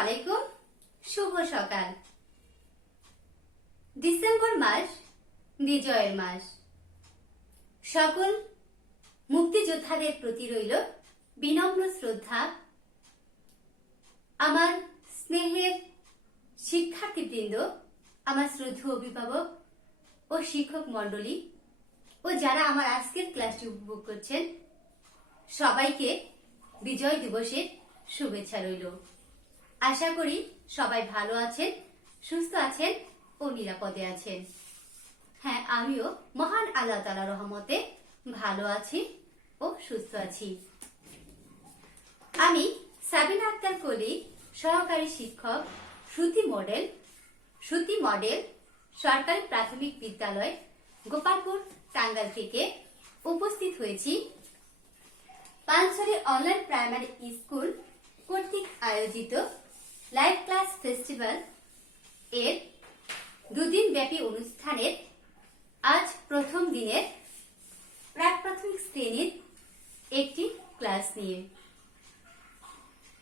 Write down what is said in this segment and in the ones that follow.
আলাইকুম, শুভ সকাল। ডিসেম্বর মাস বিজয়ের মাস। সকল মুক্তিযোদ্ধাদের প্রতি রইল বিনম্র শ্রদ্ধা। আমার স্নেহের শিক্ষার্থীবৃন্দ, আমার শ্রদ্ধেয় অভিভাবক ও শিক্ষক মণ্ডলী ও যারা আমার আজকের ক্লাসটি উপভোগ করছেন, সবাইকে বিজয় দিবসের শুভেচ্ছা রইল। আশা করি সবাই ভালো আছেন, সুস্থ আছেন ও নিরাপদে আছেন। হ্যাঁ, আমিও মহান আল্লাহ তাআলার রহমতে ভালো আছি ও সুস্থ আছি। আমি সাবিনা আক্তার কলি, সহকারী শিক্ষক, শ্রুতি মডেল সরকারি প্রাথমিক বিদ্যালয় গোপালপুর, টাঙ্গাইল থেকে উপস্থিত হয়েছি পানছড়ি অনলাইন প্রাইমারি স্কুল কর্তৃক আয়োজিত লাইভ ক্লাস ফেস্টিভ্যাল এর দুদিন ব্যাপী অনুষ্ঠানের আজ প্রথম দিনের প্রাক প্রাথমিক শ্রেণীর একটি ক্লাস নিয়ে।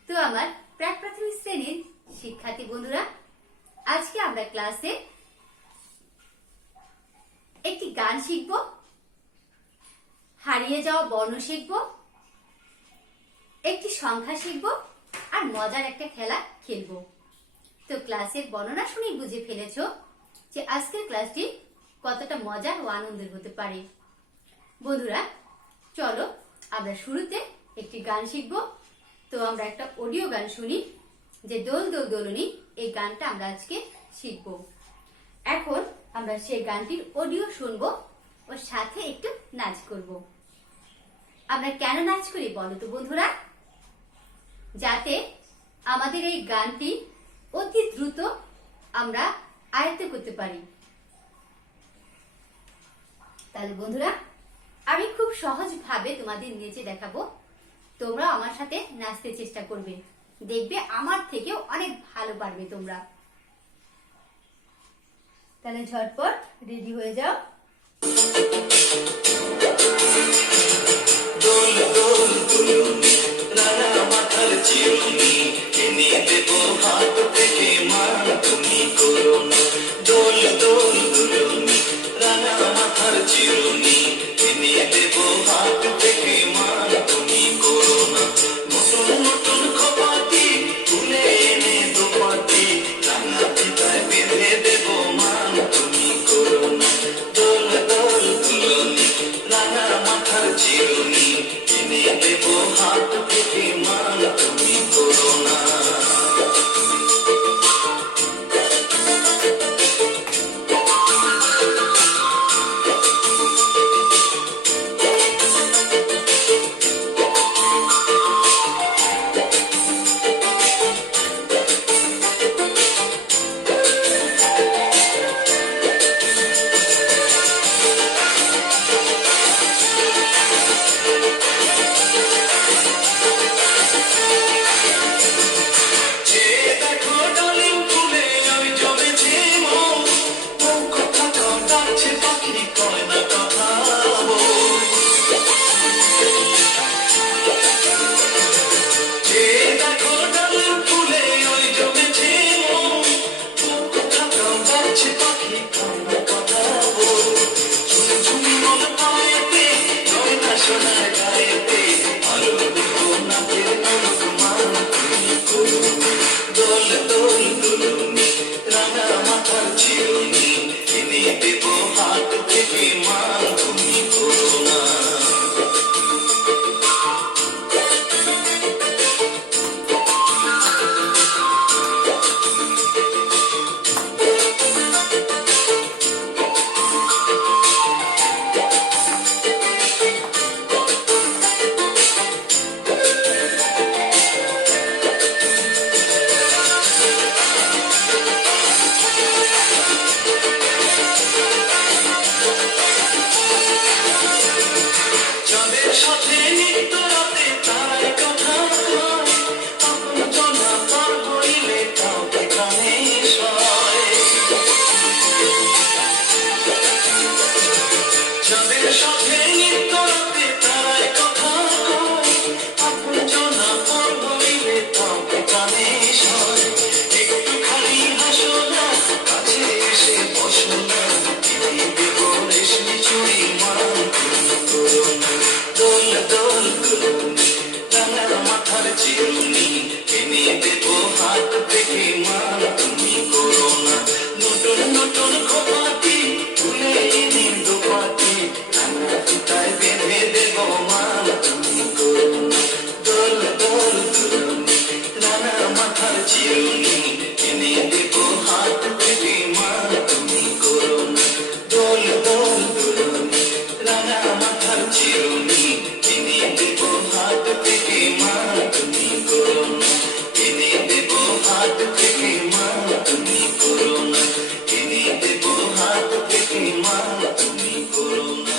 তো আমার প্রাক প্রাথমিক শ্রেণীর শিক্ষার্থী বন্ধুরা, আজকে আমরা ক্লাসে একটি গান শিখব, হারিয়ে যাওয়া বর্ণ শিখব, একটি সংখ্যা শিখব আর মজার একটা খেলা খেলব। তো ক্লাসের বর্ণনা শুনেই বুঝে ফেলেছো যে আজকের ক্লাসটি কতটা মজার ও আনন্দের হতে পারে। বন্ধুরা, চলো আমরা শুরুতে একটি গান শিখব। তো আমরা একটা অডিও গান শুনি, যে দোল দোল দোলনি, এই গানটা আমরা আজকে শিখব। এখন আমরা সেই গানটির অডিও শুনবো ও সাথে একটু নাচ করব। আমরা কেন নাচ করি বলো তো বন্ধুরা? যাতে আমাদের এই গানটি অতি দ্রুত আমরা আয়ত্ত করতে পারি। তাহলে বন্ধুরা, আমি খুব সহজভাবে তোমাদের নেচে দেখাবো, তোমরা আমার সাথে নাচতে চেষ্টা করবে, দেখবে আমার থেকেও অনেক ভালো পারবে তোমরা। তাহলে ঝটপট রেডি হয়ে যাও। দোল দোল দুলুনি, রানা মাথার চিরুনি, এনে দেব হাত থেকে মান তুমি করো না। দোল দোল দুলুনি, রানা মাথার চিরুনি, এনে দেব হাত থেকে মান তুমি করো না। নতুন নতুন খপাতি তুলে এনে দোপাতি, রানা পিতায় বেঁধে দেব মান তুমি করো না। দোল দোল দুলুনি, রানা মাথার চিরুনি, এনে দেব হাত থেকে মান তুমি করো না। দুলুনি রাঙা মাথার চিরুনি এনে দেব হাত থেকে মান তুমি করো না নতুন নতুন খোপাটি তুলে এনে দোপাটি রাঙা ফিতায় বেঁধে দেব মান তুমি করো না দোল দোল দুলুনি রাঙা মাথার চিরুনি এনে দেব হাত থেকে মান তুমি করো না দোল দোল দুলুনি রাঙা মাথার চিরুনি এনে দেব হাত থেকে মান তুমি করো না এনে দেব হাত থেকে মান তুমি করো না এনে দেব হাত থেকে মান তুমি করো না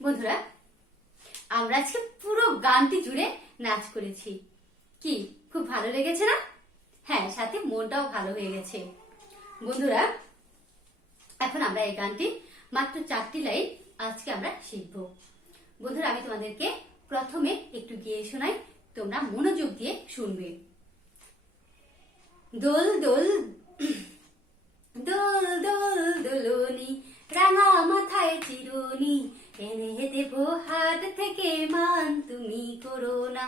বন্ধুরা, আমরা আজকে পুরো গানটি জুড়ে নাচ করেছি। কি খুব ভালো লেগেছে না? হ্যাঁ, সাথে মনটাও ভালো হয়ে গেছে। বন্ধুরা, এখন আমরা এই গানটি মাত্র 4টি লাইন আজকে আমরা শিখবো। বন্ধুরা, আমি তোমাদেরকে প্রথমে একটু গিয়ে শোনাই, তোমরা মনোযোগ দিয়ে শুনবে। দোল দোল দোল দোল দোলনি রাঙা মাথায় চিরুনি এনে দেব হাত থেকে মান তুমি করো না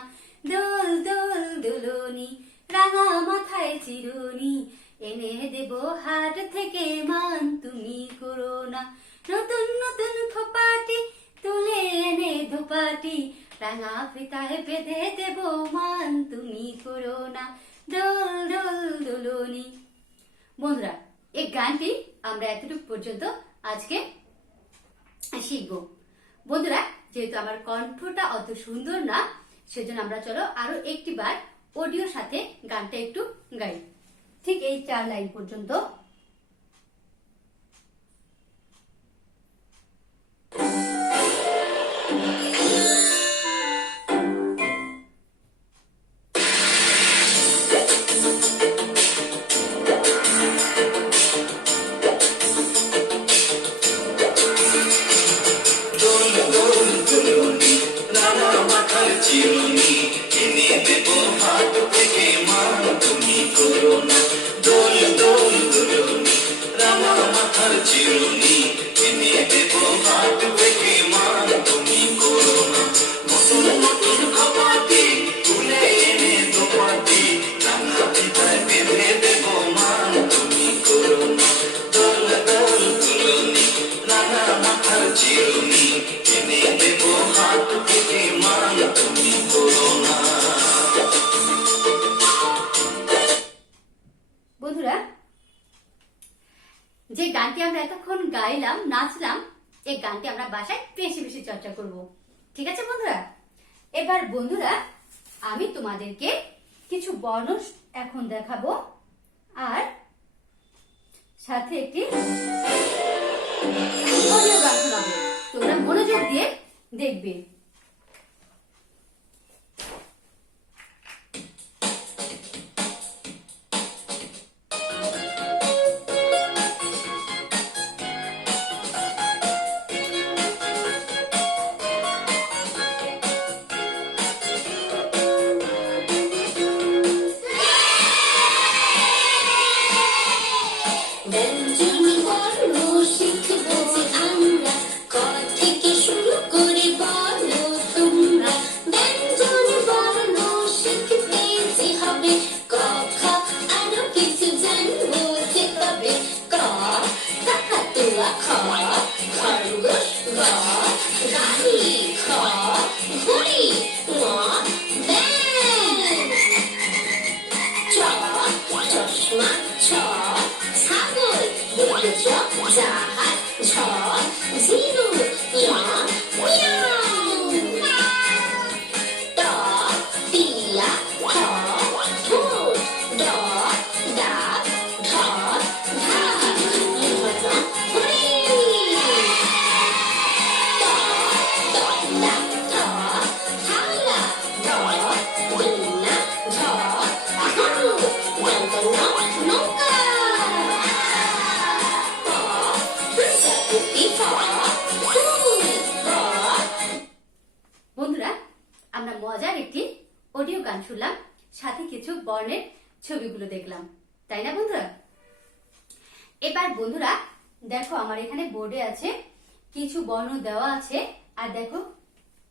দোল দোল দোলনি রাঙা মাথায় চিরুনি এনে দেব হাত থেকে মান তুমি করো না নতুন নতুন খোপাটি তুলে এনে ধোপাটি রাঙা ফিতায় বেঁধে দেব মান তুমি করো না দোল দোল দোলনি। বন্ধুরা, এই গানটি আমরা এতটুকু পর্যন্ত আজকে শিখবো। বন্ধুরা, যেহেতু আমার কণ্ঠটা অত সুন্দর না, সেজন্য আমরা চলো আরো একটি বার অডিওর সাথে গানটা একটু গাই, ঠিক এই 4 লাইন পর্যন্ত। দোল দোল দুলুনি রাঙা মাথার চিরুনি এনে দেব হাত থেকে মান তুমি করো না দোল দোল দুলুনি রাঙা মাথার চিরুনি এনে দেব হাত থেকে মান তুমি করো না নতুন নতুন খোপাটি তুলে এনে দোপাটি রাঙা ফিতায় বেঁধে দেব মান তুমি করো না দোল দোল দুলুনি রাঙা মাথার চিরুনি এনে দেব হাত থেকে মান তুমি করো না বন্ধুরা, যে গানটি আমরা এতক্ষণ গাইলাম, নাচলাম, এই গানটি আমরা বাসায় বেশি বেশি চর্চা করব। ঠিক আছে বন্ধুরা? এবার বন্ধুরা, আমি তোমাদেরকে কিছু বর্ণ এখন দেখাবো আর সাথে একটি অডিও গান শোনাবো। তোমরা মনোযোগ দিয়ে দেখবে। ব্যঞ্জন বর্ণ শিখবো আমরা, ক থেকে শুরু করে বলো তোমরা। ব্যঞ্জন বর্ণ শিখতে যে হবে, ক খ আরো কিছু জানবো যে তবে। ক কাকাতুয়া, খ খরগোশ, গ গাড়ি, খ ঘড়ি, ঙ ব্যাঙ, চ চশমা, ছ ছাগল, বলদ, জাহাজ, ঝ ঝিনুক, ঞ মিয়াও, ট টিয়া, ঠ ঠোঁট, ড ডাক, ঢ ঢাক, মোহন হরিণ, ত তক্তা, থ থালা, দ দোলনা, ঝ ধনুক, দন্তন নৌকা, প প্রজাপতি, ফ ফুল, ব। বন্ধুরা, আমরা মজার একটি অডিও গান শুনলাম, সাথে কিছু বর্ণের ছবিগুলো দেখলাম, তাই না বন্ধুরা? এবার বন্ধুরা দেখো, আমার এখানে বোর্ডে আছে কিছু বর্ণ দেওয়া আছে, আর দেখো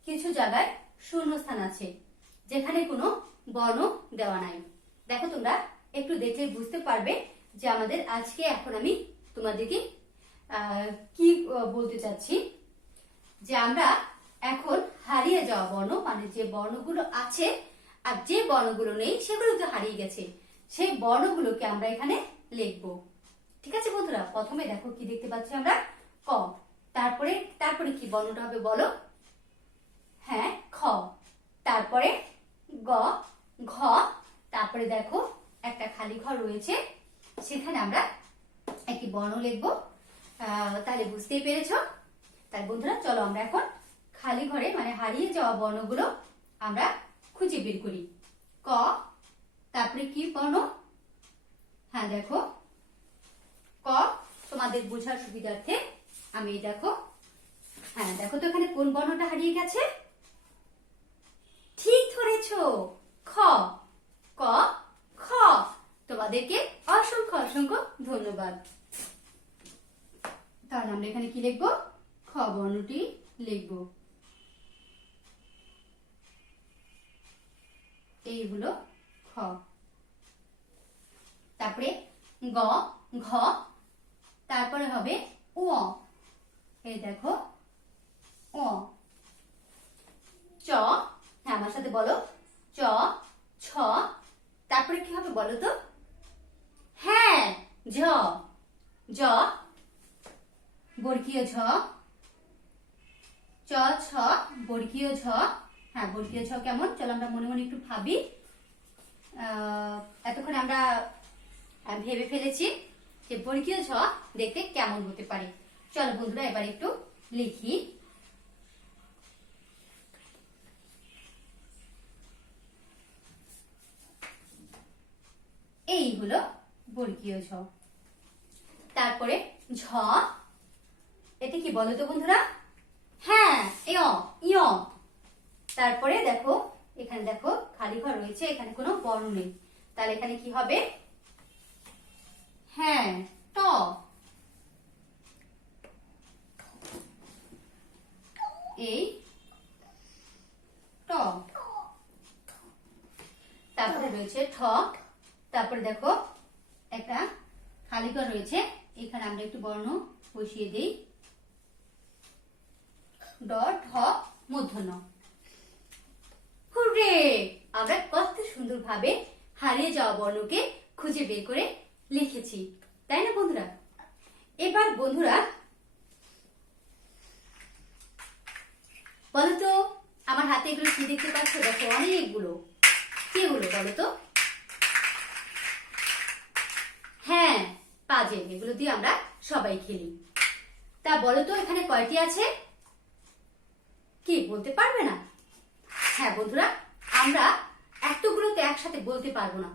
কিছু জায়গায় শূন্যস্থান আছে যেখানে কোনো বর্ণ দেওয়া নাই। দেখো তোমরা একটু দেখলে বুঝতে পারবে যে আমাদের আজকে এখন আমি তোমাদেরকে কি বলতে চাচ্ছি, যে আমরা এখন হারিয়ে যাওয়া বর্ণ, মানে যে বর্ণগুলো আছে আর যে বর্ণগুলো নেই সেগুলো তো হারিয়ে গেছে, সেই বর্ণগুলোকে আমরা এখানে লিখবো। ঠিক আছে বন্ধুরা, প্রথমে দেখো কি দেখতে পাচ্ছি আমরা, ক। তারপরে তারপরে কি বর্ণটা হবে বলো? হ্যাঁ, খ। তারপরে গ, ঘ। তারপরে দেখো একটা খালি ঘর রয়েছে, সেখানে আমরা একটি বর্ণ লিখবো। তাহলে বুঝতেই পেরেছ। তাই বন্ধুরা চলো আমরা এখন খালি ঘরে মানে হারিয়ে যাওয়া বর্ণগুলো আমরা খুঁজে বের করি। ক, তারপরে কি বর্ণ? হ্যাঁ দেখো, ক। তোমাদের বোঝার সুবিধার্থে আমি দেখো, হ্যাঁ দেখো তো এখানে কোন বর্ণটা হারিয়ে গেছে? ঠিক ধরেছ, খ। ক, খ। তোমাদেরকে অসংখ্য অসংখ্য ধন্যবাদ। তাহলে আমরা এখানে কি লিখবো? খ বর্ণটি লিখবো। এই হলো খ। তারপরে গ, ঘ। তারপরে হবে ও। এই দেখো ও। চ, হ্যাঁ আমার সাথে বলো, চ, ছ। তারপরে কি হবে বলো তো? হ্যাঁ, ঝ। জ, বর্গীয় ঝ। চ, ছ, বর্গীয় ঝ। হ্যাঁ বর্গীয় ঝ কেমন, চলো আমরা মনে মনে একটু ভাবি। এতক্ষণ আমরা ভেবে ফেলেছি যে বর্গীয় ঝ দেখতে কেমন হতে পারে। চলো বন্ধুরা এবার একটু লিখি। এই হলো বর্গীয় ঝ। তারপরে ঝ, এটা কি বলো তো বন্ধুরা? হ্যাঁ, ইয়। তারপরে দেখো এখানে দেখো খালি ঘর রয়েছে, এখানে কোনো বর্ণ নেই, তাহলে এখানে কি হবে? হ্যাঁ, ট। এই ট। তারপরে রয়েছে ঠ। তারপরে দেখো একটা খালি ঘর রয়েছে, এখানে আমরা একটু বর্ণ বসিয়ে দিই। ড, ঢ, মূর্ধন্য। হুররে! আমরা কত সুন্দরভাবে হারিয়ে যাওয়া বর্ণকে খুঁজে বের করে লিখেছি, তাই না বন্ধুরা? এবার বন্ধুরা বলো তো, আমার হাতে এগুলো কি দেখতে পাচ্ছ? দেখো অনেকগুলো। কি হলো বলো তো? হ্যাঁ, পাজেল। এগুলো দিয়ে আমরা সবাই খেলি। তা বলো তো এখানে কয়টি আছে? কি বলতে পারবে না? হ্যাঁ বন্ধুরা, আমরা এতগুলোকে একসাথে বলতে পারবো না,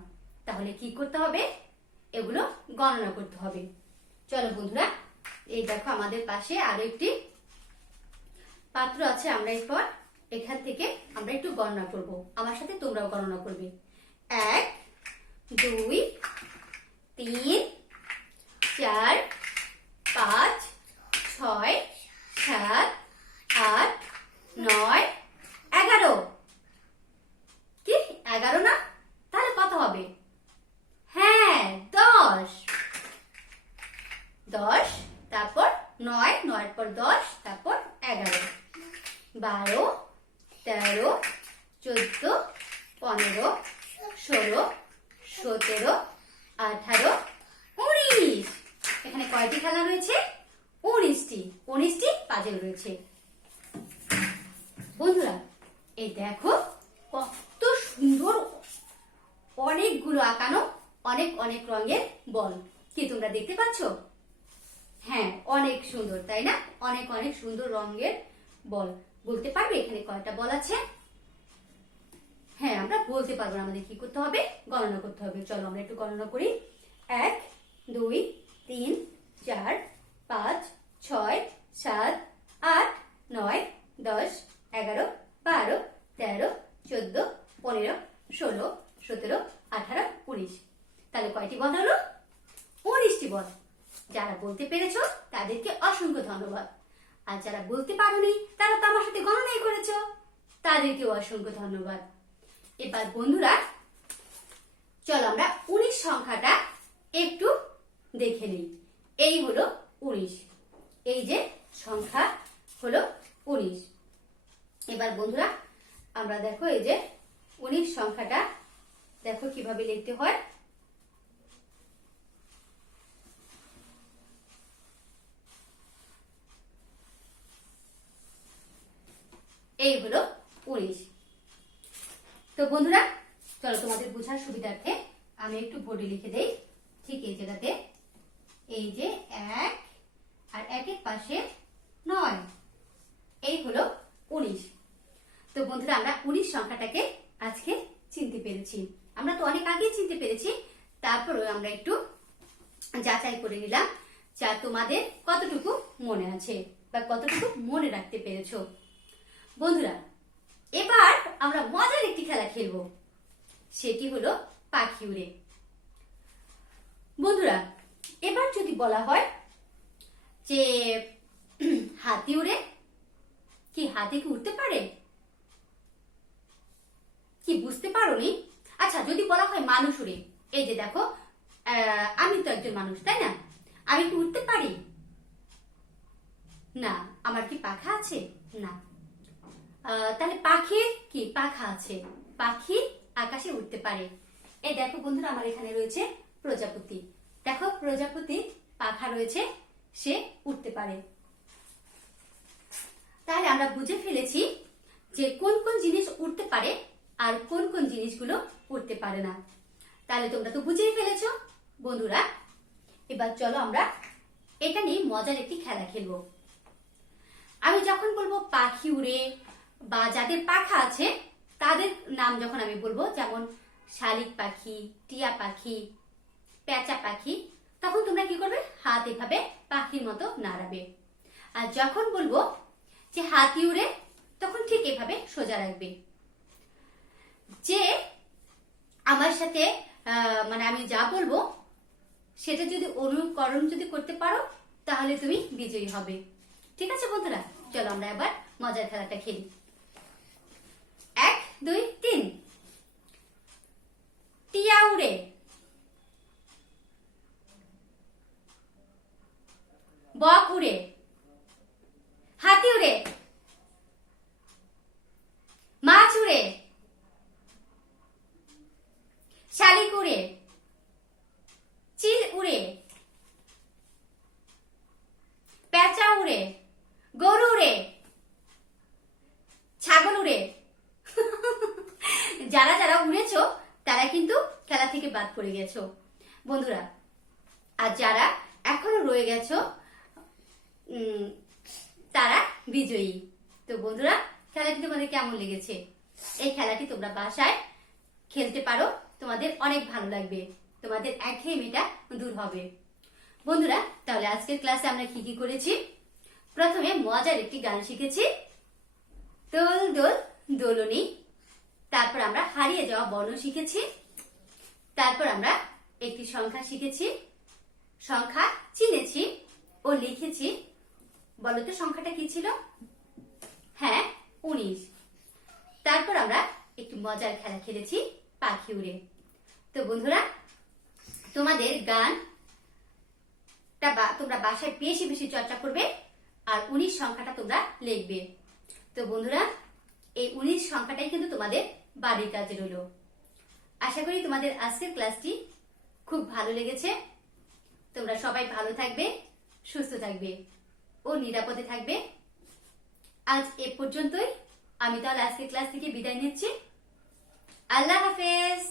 তাহলে কি করতে হবে? এগুলো গণনা করতে হবে। চলো বন্ধুরা, এই দেখো আমাদের পাশে আরো একটি পাত্র আছে, আমরা এরপর এখান থেকে আমরা একটু গণনা করব। আমার সাথে তোমরাও গণনা করবে। 1, 2, 3, 4, 5, 6, 7, 8, 9, 11। কি 11 না? তাহলে কত হবে? হ্যাঁ, 10। 10, তারপর 9, 9 পর 10, তারপর 11, 12, 13, 14, 15, 16, 17, 18, 19। এখানে কয়টি খেলা রয়েছে? 19টি। 19টি পাজেল রয়েছে। বন্ধুরা এই দেখো কত সুন্দর, অনেকগুলো আঁকানো, অনেক অনেক রঙের বল। কি তোমরা দেখতে পাচ্ছ? হ্যাঁ, অনেক সুন্দর, তাই না? অনেক অনেক সুন্দর রঙের বল। বলতে পারবে এখানে কয়টা বল আছে? হ্যাঁ, আমরা বলতে পারবো না, আমাদের কি করতে হবে? গণনা করতে হবে। চলো আমরা একটু গণনা করি। 1, 2, 3, 4, 5, 6, 7, 8, 9, 10, 11, 12, 13, 14, 15, 16, 17, 18, 19। তাহলে কয়টি বল হলো? 19টি বল। যারা বলতে পেরেছো তাদেরকে অসংখ্য ধন্যবাদ। আর যারা বলতে পারোনি তারা তো আমার সাথে গণনাই করেছো, তাদেরকেও অসংখ্য ধন্যবাদ। এবার বন্ধুরা চলো আমরা 19 সংখ্যাটা একটু দেখে নিই। এই হলো 19, এই যে সংখ্যা হলো 19। এবার বন্ধুরা আমরা দেখো এই যে 19 সংখ্যাটা দেখো কিভাবে লিখতে হয়। এই হলো 19। তো বন্ধুরা চলো তোমাদের বোঝার সুবিধার্থে আমি একটু বোর্ডে লিখে দেই, ঠিক এই জায়গাতে। এই যে 1 আর 1-এর পাশে 9, এই হলো 19। তো বন্ধুরা আমরা 19 সংখ্যাটাকে আজকে চিনতে পেরেছি। আমরা তো অনেক আগে চিনতে পেরেছি, তারপরেও আমরা একটু যাচাই করে নিলাম যা তোমাদের কতটুকু মনে আছে বা কতটুকু মনে রাখতে পেরেছো। বন্ধুরা এবার আমরা মজার একটি খেলা খেলবো, সেটি হলো পাখি উড়ে। বন্ধুরা এবার যদি বলা হয় যে হাতি উড়ে, কি হাতি কি উঠতে পারে? কি বুঝতে পারোনি? আচ্ছা যদি বলা হয় মানুষ উড়ে, এই যে দেখো আমি তো একজন মানুষ, তাই না? আমি কি উঠতে পারি? না। আমার কি পাখা আছে? না। তাহলে পাখির কি পাখা আছে? পাখি আকাশে উঠতে পারে। এই দেখো বন্ধুরা আমার এখানে রয়েছে প্রজাপতি, দেখো প্রজাপতি পাখা রয়েছে, সে উঠতে পারে। তাহলে আমরা বুঝে ফেলেছি যে কোন কোন জিনিস উঠতে পারে আর কোন কোন জিনিসগুলো উঠতে পারে না। তাহলে তোমরা তো বুঝেই ফেলেছো। বন্ধুরা এবার চলো আমরা এটা নিয়ে মজার একটি খেলা খেলবো। আমি যখন বলবো পাখি উড়ে বা যাদের পাখা আছে তাদের নাম যখন আমি বলবো, যেমন শালিক পাখি, টিয়া পাখি, পেঁচা পাখি, তখন তোমরা কি করবে? হাত এভাবে পাখির মতো নাড়াবে। আর যখন বলবো যে হাতি উড়ে, তখন ঠিক এভাবে সোজা রাখবে। যে আমার সাথে মানে আমি যা বলবো সেটা যদি অনুকরণ যদি করতে পারো তাহলে তুমি বিজয়ী হবে। ঠিক আছে বন্ধুরা, চলো আমরা এবার মজার খেলাটা খেলি। 1 2 3। টিয়া উড়ে, বক উড়ে, হাতি উড়ে, মাছ উড়ে, শালিক উড়ে, চিল উড়ে, পেঁচা উড়ে, গরু উড়ে, ছাগল উড়ে। যারা যারা উড়েছো তারা কিন্তু খেলা থেকে বাদ পড়ে গেছো বন্ধুরা। আর যারা এখনো রয়ে গেছো তারা বিজয়ী। তো বন্ধুরা খেলাটি তোমাদের কেমন লেগেছে? এই খেলাটি তোমরা বাসায় খেলতে পারো, তোমাদের অনেক ভালো লাগবে, তোমাদের একঘেয়েমিটা দূর হবে। বন্ধুরা তাহলে আজকের ক্লাসে আমরা কি কি করেছি? প্রথমে মজার একটি গান শিখেছি, দোল দোল দোলনি। তারপর আমরা হারিয়ে যাওয়া বর্ণ শিখেছি। তারপর আমরা একটি সংখ্যা শিখেছি, সংখ্যা চিনেছি ও লিখেছি। বলো তো সংখ্যাটা কি ছিল? হ্যাঁ 19। তারপর আমরা একটু মজার খেলা খেলেছি, পাখি উড়ে। তো বন্ধুরা তোমাদের গানটা তোমরা বাসায় বেশি বেশি চর্চা করবে আর 19 সংখ্যাটা তোমরা লিখবে। তো বন্ধুরা এই 19 সংখ্যাটাই কিন্তু তোমাদের বাড়ির কাজে রইল। আশা করি তোমাদের আজকের ক্লাসটি খুব ভালো লেগেছে। তোমরা সবাই ভালো থাকবে, সুস্থ থাকবে ও নিরাপদে থাকবে। আজ এ পর্যন্তই। আমি তাহলে আজকের ক্লাস থেকে বিদায় নিচ্ছি। আল্লাহ হাফেজ।